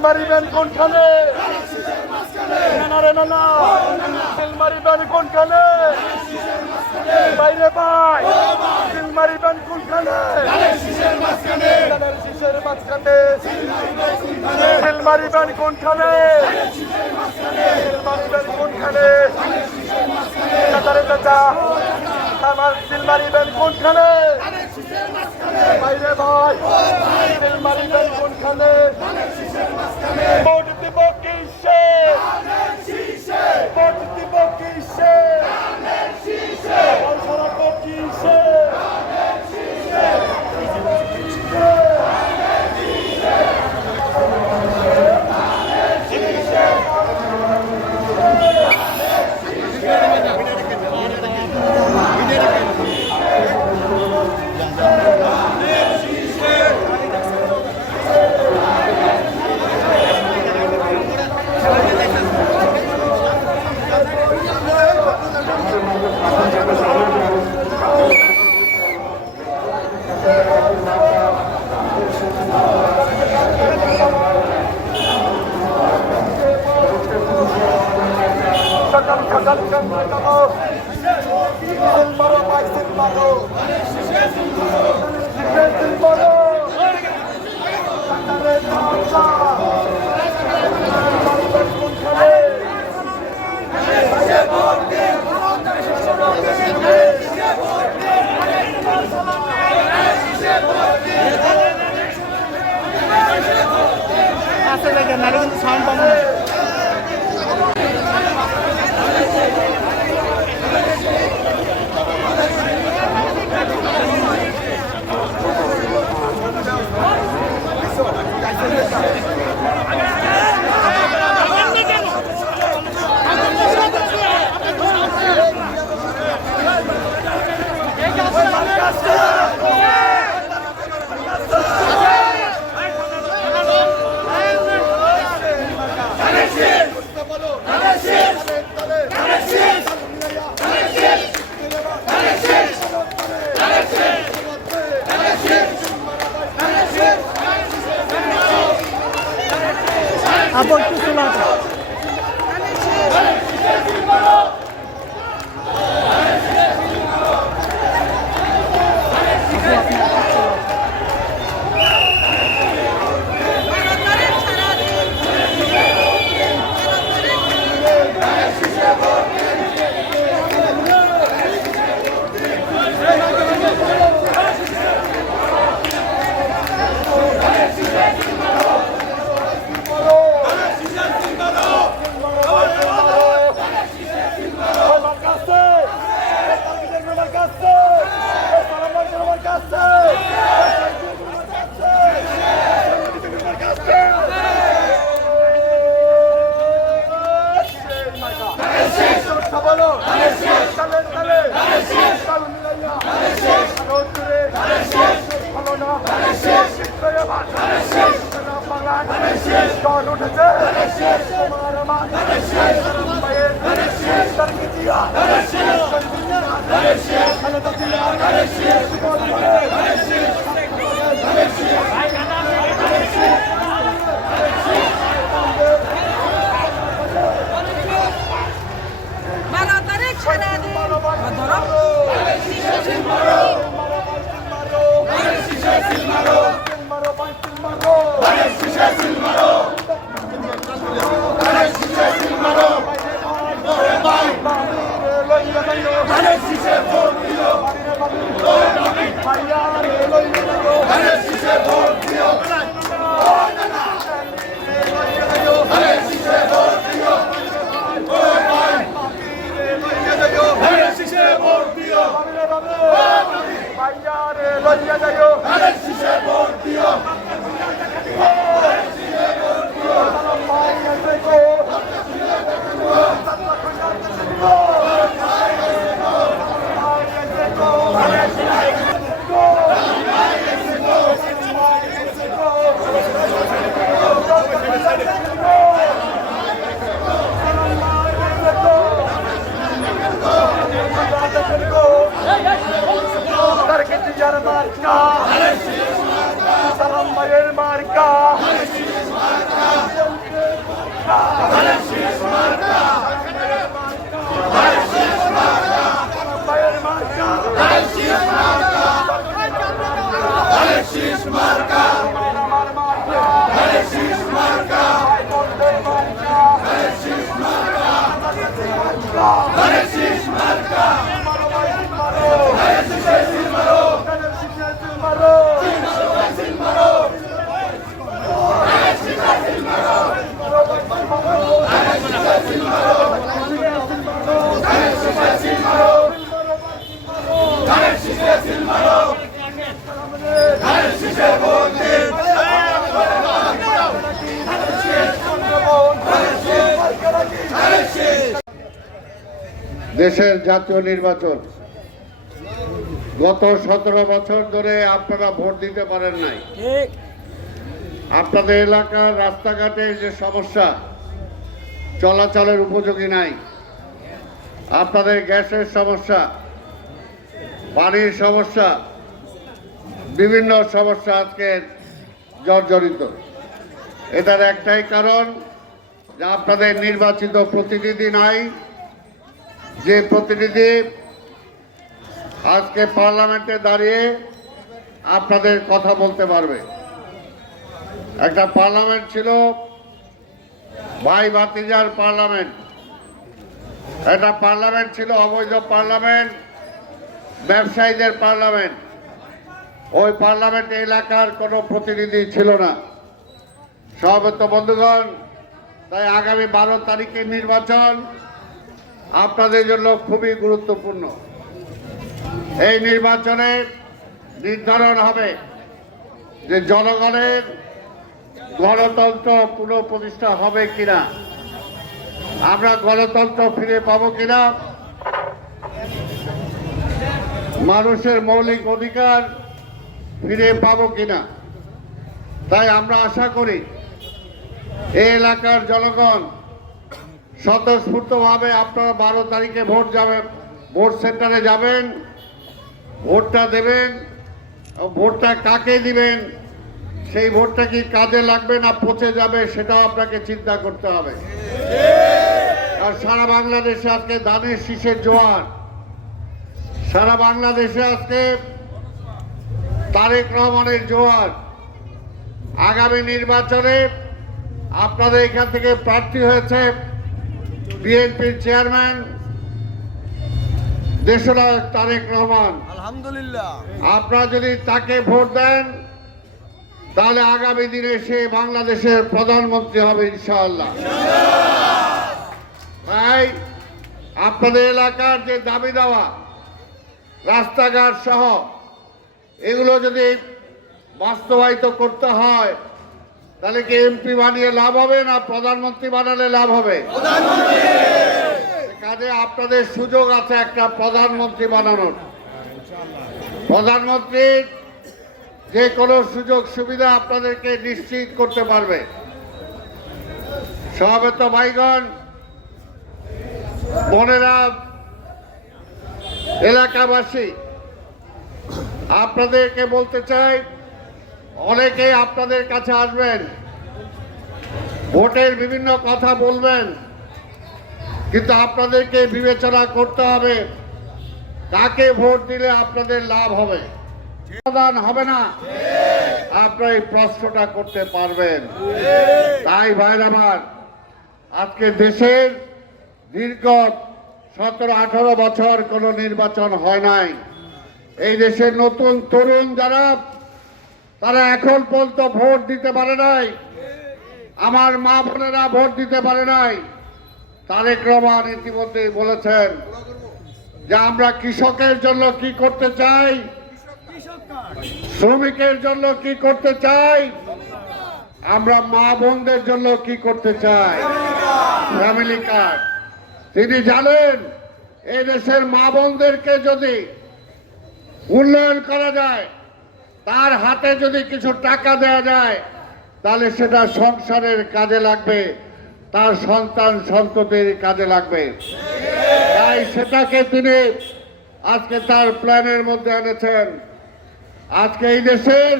মারিবেন কোনখানে রে না মারিবেন কোনখানে বাইরে ভাই সিল মারিবেন কোনখানে শীষের মাঝখানে। সিল মারিবেন কোনখানে সিল মারিবেন কোনখানে চাচারে চাচা, আমার সিল মারিবেন কোনখানে বাইরে ভাই అయితే నలుగురు సాంపము কিন্তু সাউন্ড পাবো না আপু একটু শোনা আমার কাছে আমার কাছে আমার কাছে বলো তালে তালে তাল মিলাইয়া রোদরে ভালো না শিক্ষা বাংলা জন উঠেছে তোমার আমার মায়ের তরকি দিয়া খালেদা জিয়া জীবন বলে দেশের জাতীয় নির্বাচন। গত সতেরো বছর ধরে আপনারা ভোট দিতে পারেন নাই। আপনাদের এলাকার রাস্তাঘাটে যে সমস্যা চলাচলের উপযোগী নাই। আপনাদের গ্যাসের সমস্যা পানির সমস্যা বিভিন্ন সমস্যা আজকে জর্জরিত। এটার একটাই কারণ যে আপনাদের নির্বাচিত প্রতিনিধি নাই যে প্রতিনিধি আজকে পার্লামেন্টে দাঁড়িয়ে আপনাদের কথা বলতে পারবে। একটা পার্লামেন্ট ছিল ভাই ভাতিজার পার্লামেন্ট। একটা পার্লামেন্ট ছিল অবৈধ পার্লামেন্ট, ব্যবসায়ীদের পার্লামেন্ট। ওই পার্লামেন্ট এলাকার কোনো প্রতিনিধি ছিল না। সভাপত বন্ধুগণ, তাই আগামী বারো তারিখে নির্বাচন। আপনাদের জন্য খুবই গুরুত্বপূর্ণ। এই নির্বাচনে নির্ধারণ হবে যে জনগণের গণতন্ত্র পুনঃপ্রতিষ্ঠা হবে কিনা। আমরা গণতন্ত্র ফিরে পাবো কিনা? মানুষের মৌলিক অধিকার ফিরে পাবো কিনা? তাই আমরা আশা করি, এই এলাকার জনগণ স্বতঃস্ফূর্তভাবে আপনারা বারো তারিখে ভোট যাবেন ভোট সেন্টারে যাবেন, ভোটটা দেবেন ভোটটা কাকে দিবেন, সেই ভোটটা কি কাজে লাগবে না পচে যাবে সেটাও আপনাকে চিন্তা করতে হবে। আর সারা বাংলাদেশে আজকে ধানের শীষের জোয়ার। সারা বাংলাদেশে আজকে তারেক রহমানের জোয়ার। আগামী নির্বাচনে আপনাদের এখান থেকে প্রার্থী হয়েছে বিএনপির চেয়ারম্যান দেশনায়ক তারেক রহমান। আলহামদুলিল্লাহ। আপনারা যদি তাকে ভোট দেন তাহলে আগামী দিনে সে বাংলাদেশের প্রধানমন্ত্রী হবে ইনশাআল্লাহ। তাই আপনাদের এলাকার যে দাবি দেওয়া রাস্তাঘাট সহ এগুলো যদি বাস্তবায়িত করতে হয় তাহলে কি এমপি বানিয়ে লাভ হবে না প্রধানমন্ত্রী বানালে লাভ হবে? কাজে আপনাদের সুযোগ আছে একটা প্রধানমন্ত্রী বানানোর। প্রধানমন্ত্রীর যে কোনো সুযোগ সুবিধা আপনাদেরকে নিশ্চিত করতে পারবে। সমাবেত ভাইগণ, বোনেরা, এলাকাবাসী, আপনাদেরকে বলতে চাই অনেকেই আপনাদের কাছে আসবেন। ভোটের বিভিন্ন কথা বলবেন। কিন্তু আপনাদেরকে বিবেচনা করতে হবে, কাকে ভোট দিলে আপনাদের লাভ হবে। সমাধান হবে না। আপনারা এই প্রশ্নটা করতে পারবেন। তাই ভাইর আমার, আজকে দেশের দীর্ঘ সতেরো, আঠারো বছর কোনো নির্বাচন হয় নাই। এই দেশের নতুন তরুণ যারা তারা এখন পর্যন্ত ভোট দিতে পারে নাই। আমার মা বোনেরা ভোট দিতে পারে নাই। তারেক রহমান ইতিমধ্যেই বলেছেন যে আমরা কৃষকের জন্য কি করতে চাই? শ্রমিকের জন্য কি করতে চাই? আমরা মা বোনদের জন্য কি করতে চাই? Family card. তিনি জানেন, এই দেশের মা বোনদেরকে যদি উন্নয়ন করা যায় তার হাতে যদি কিছু টাকা দেওয়া যায়, তাহলে সেটা সংসারের কাজে লাগবে। তার সন্তান সন্ততির কাজে লাগবে। তাই সেটাকে তিনি আজকে তার প্ল্যানের মধ্যে এনেছেন। আজকে এই দেশের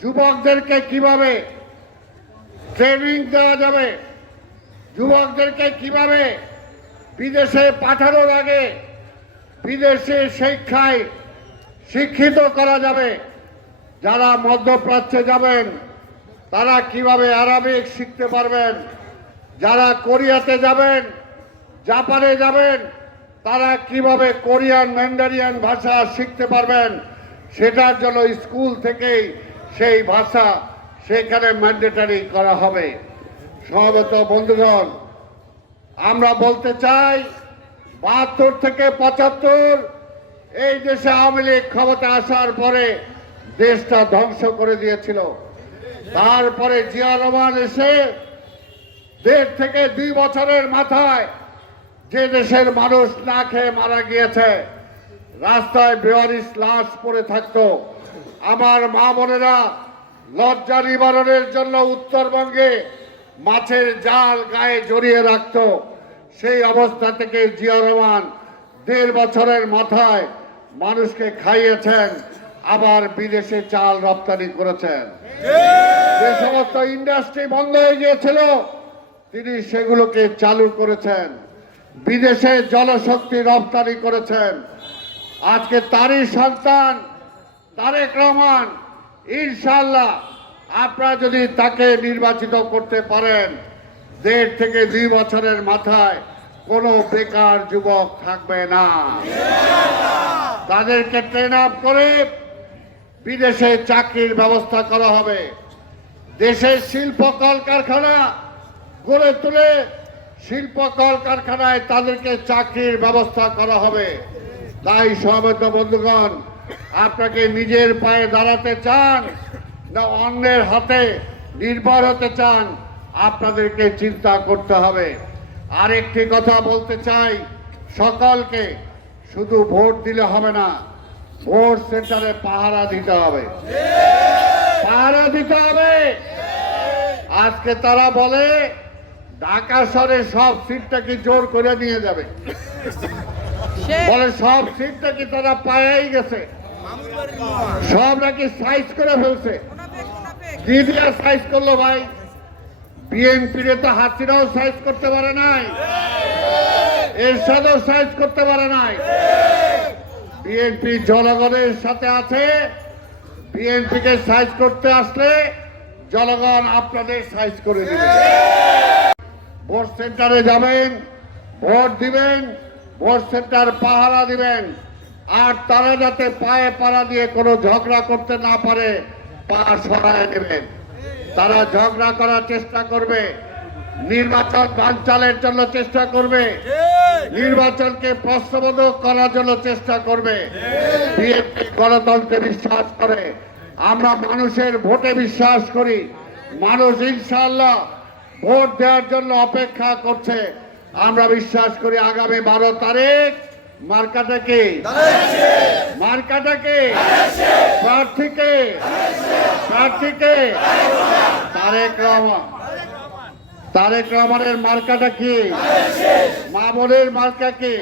যুবকদেরকে কীভাবে ট্রেনিং দেওয়া যাবে, যুবকদেরকে কীভাবে বিদেশে পাঠানোর আগে বিদেশে শিক্ষায় শিক্ষিত করা যাবে যারা মধ্যপ্রাচ্যে যাবেন, তারা কীভাবে আরবিক শিখতে পারবেন? যারা কোরিয়াতে যাবেন, জাপানে যাবেন, তারা কীভাবে কোরিয়ান ম্যান্ডারিয়ান ভাষা শিখতে পারবেন? সেটার জন্য স্কুল থেকেই সেই ভাষা সেখানে ম্যান্ডেটারি করা হবে। সমবেত বন্ধুগণ, আমরা বলতে চাই, বাহাত্তর থেকে পঁচাত্তর, এই দেশে আওয়ামী লীগ ক্ষমতা আসার পরে দেশটা ধ্বংস করে দিয়েছিল। তারপরে জিয়া রহমান এসে দেড় থেকে দুই বছরের মাথায় যে দেশের মানুষ না খেয়ে মারা গিয়েছে, রাস্তায় বেওয়ারিশ লাশ পড়ে থাকতো। আমার মা বোনেরা লজ্জা নিবারণের জন্য উত্তরবঙ্গে মাছের জাল গায়ে জড়িয়ে রাখত। সেই অবস্থা থেকে জিয়া রহমান দেড় বছরের মাথায় মানুষকে খাইয়েছেন। আবার বিদেশে চাল রপ্তানি করেছেন। যে সমস্ত ইন্ডাস্ট্রি বন্ধ হয়ে গিয়েছিল, তিনি সেগুলোকে চালু করেছেন। বিদেশে জলশক্তি রপ্তানি করেছেন। আজকে তারই সন্তান, তারেক রহমান ইনশাল্লাহ আপনারা যদি তাকে নির্বাচিত করতে পারেন, দেড় থেকে দুই বছরের মাথায় কোনো বেকার যুবক থাকবে না। তাদেরকে ট্রেন আপ করে বিদেশে চাকরির ব্যবস্থা করা হবে। দেশের শিল্প কলকারখানা গড়ে তুলে শিল্প কলকারখানায় তাদেরকে চাকরির ব্যবস্থা করা হবে। তাই সবেত বন্ধুগণ, আপনাকে নিজের পায়ে দাঁড়াতে চান না অন্যের হাতে নির্ভর হতে চান, আপনাদেরকে চিন্তা করতে হবে। আরেকটি কথা বলতে চাই, সকলকে শুধু ভোট দিলে হবে না। ভোট সেন্টারে পাহারা দিতে হবে। পাহারা দিতে হবে। আজকে তারা বলে ঢাকা শহরে সব সিটটাকে জোর করে নিয়ে যাবে? বলে সব সিটটা কি তারা পায়াই গেছে? সব নাকি সাইজ করে ফেলছে। কি দিয়ে সাইজ করল ভাই? বিএনপির তো হাসিনাও সাইজ করতে পারে নাই। এরশাদও সাইজ করতে পারে নাই। বিএনপি জনগণের সাথে আছে। বিএনপিকে সাইজ করতে আসলে জনগণ আপনাদের সাইজ করে দিবে। ভোট সেন্টারে যাবেন, ভোট দিবেন, ভোট সেন্টার পাহারা দিবেন। আর তারা যাতে পায়ে পাড়া দিয়ে কোনো ঝগড়া করতে না পারে, পা সরায় নেবেন। তারা ঝগড়া করার চেষ্টা করবে, নির্বাচন বানচালের জন্য চেষ্টা করবে। নির্বাচনকে প্রশ্নবোধক করার জন্য চেষ্টা করবে। বিএনপি গণতন্ত্রে বিশ্বাস করে। আমরা মানুষের ভোটে বিশ্বাস করি। মানুষ ইনশাল্লাহ ভোট দেওয়ার জন্য অপেক্ষা করছে। আমরা বিশ্বাস করি আগামী বারো তারিখ মার্কাটাকে মার্কাটাকে প্রার্থীকে প্রার্থীকে তারেক রহমান। তারেক রহমানের মার্কাটা কি? মা বোনের মার্কা কি?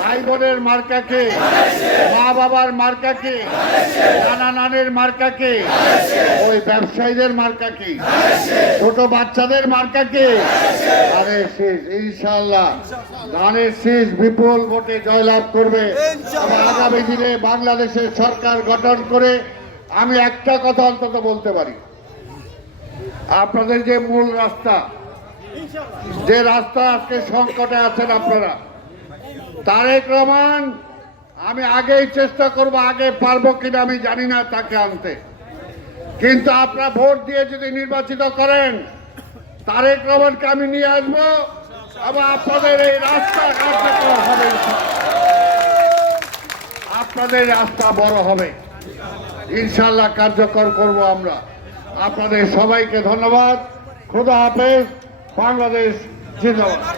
ভাই বোনের মার্কা কি? মা বাবার মার্কা কি? নানা নানের মার্কা কি? ওই ব্যবসায়ীদের মার্কা কি? ছোট বাচ্চাদের মার্কা কি? ধানের শীষ ইনশাল্লাহ ধানের শীষ বিপুল ভোটে জয়লাভ করবে। আগামী দিনে বাংলাদেশের সরকার গঠন করে আমি একটা কথা অন্তত বলতে পারি। আপনাদের যে মূল রাস্তা, যে রাস্তা আজকে সংকটে আছেন আপনারা, তারেক রহমান, আমি আগেই চেষ্টা করব, আগে পারব কিনা আমি জানি না তাকে আনতে। কিন্তু আপনারা ভোট দিয়ে যদি নির্বাচিত করেন, তারেক রহমানকে আমি নিয়ে আসব এবং আপনাদের এই রাস্তা কার্যকর হবে। আপনাদের রাস্তা বড় হবে। ইনশাল্লাহ কার্যকর করব আমরা। আপনাদের সবাইকে ধন্যবাদ। খুদা হাফেজ। বাংলাদেশ জিন্দাবাদ।